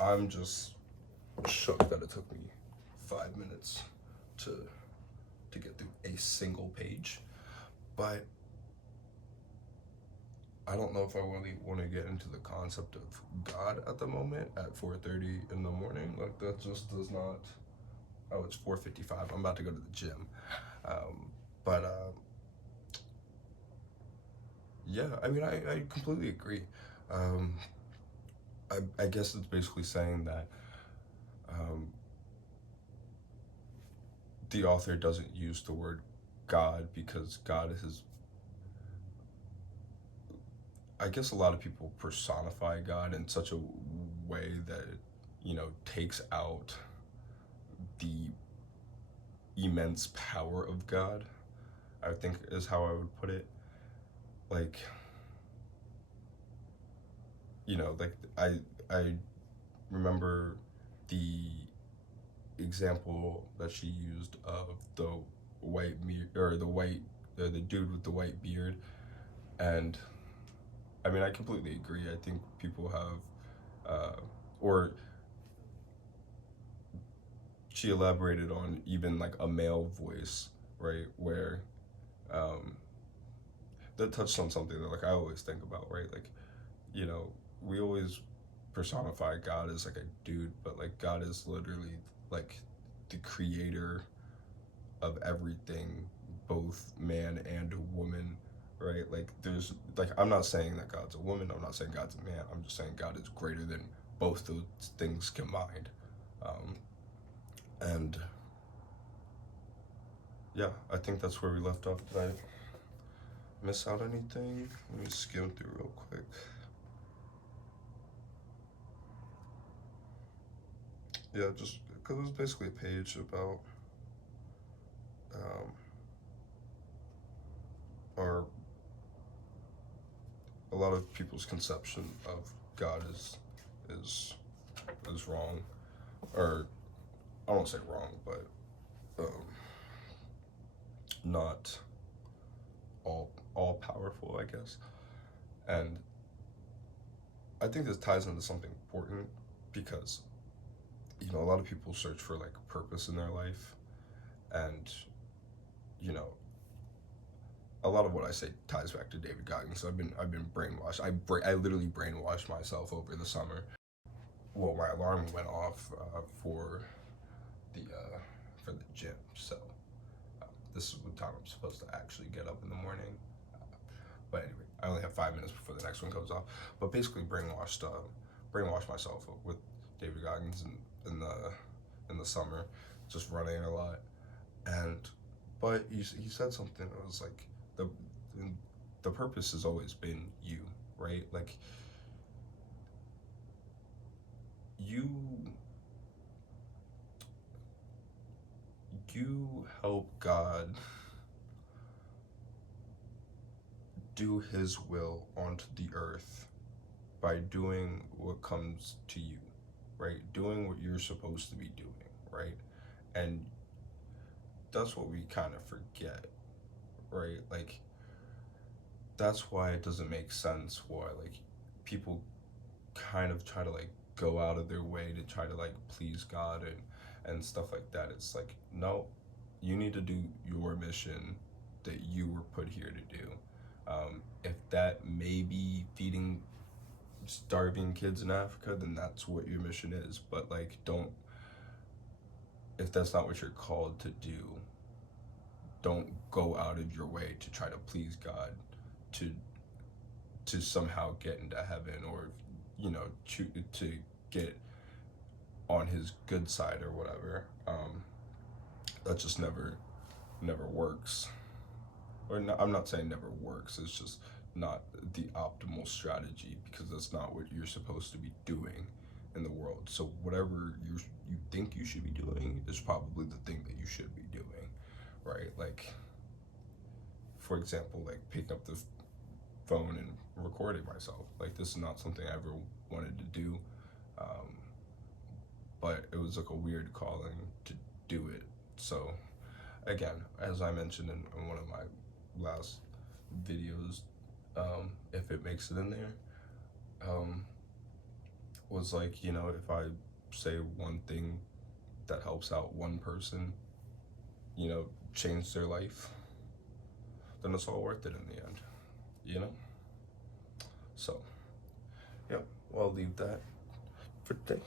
I'm just shocked that it took me 5 minutes to get through a single page. But I don't know if I really want to get into the concept of God at the moment at 4:30 in the morning. Like that just does not. Oh, it's 4:55. I'm about to go to the gym. But yeah, I mean, I completely agree. Um, I guess it's basically saying that um, the author doesn't use the word God because God is. I guess a lot of people personify God in such a way that it, takes out the immense power of God, I think is how I would put it. Like, like I remember the example that she used of the the dude with the white beard, and I mean I completely agree. I think people have or she elaborated on even like a male voice, right, where um that touched on something that like I always think about, right? Like, you know, we always personify God as like a dude, but like God is literally like the creator of everything, both man and woman, right? Like there's like I'm not saying that God's a woman, I'm not saying God's a man, I'm just saying God is greater than both those things combined. Um, and yeah, I think that's where we left off. Did I miss out anything? Let me skim through real quick. Yeah, just because it was basically a page about um, our a lot of people's conception of God is is wrong, or I won't say wrong, but um, not all powerful, I guess. And I think this ties into something important because a lot of people search for like purpose in their life, and you know a lot of what I say ties back to David Goggins. So I've been brainwashed. I literally brainwashed myself over the summer. Well, my alarm went off for the gym, so this is what time I'm supposed to actually get up in the morning. But anyway, I only have 5 minutes before the next one goes off. But basically, brainwashed myself with David Goggins in the summer, just running a lot. And but he said something that was like the the purpose has always been you, right? Like you you help God do his will onto the earth by doing what comes to you, right? Doing what you're supposed to be doing, right? And that's what we kind of forget, right? Like that's why it doesn't make sense why like people kind of try to like go out of their way to try to like please God and stuff like that. It's like no, you need to do your mission that you were put here to do. If that may be feeding starving kids in Africa, then that's what your mission is. But like, don't if that's not what you're called to do, don't go out of your way to try to please God, to somehow get into heaven, or to get on his good side or whatever. That just never works. Or no, I'm not saying never works. It's just not the optimal strategy because that's not what you're supposed to be doing in the world. So whatever you think you should be doing is probably the thing that you should be doing, right? Like, for example, like picking up the phone and recording myself. Like this is not something I ever wanted to do, um, but it was like a weird calling to do it. So again, as I mentioned in one of my last videos, if it makes it in there, um, was like, you know, if I say one thing that helps out one person, you know, change their life, then it's all worth it in the end, you know? So, yep, well, I'll leave that for today.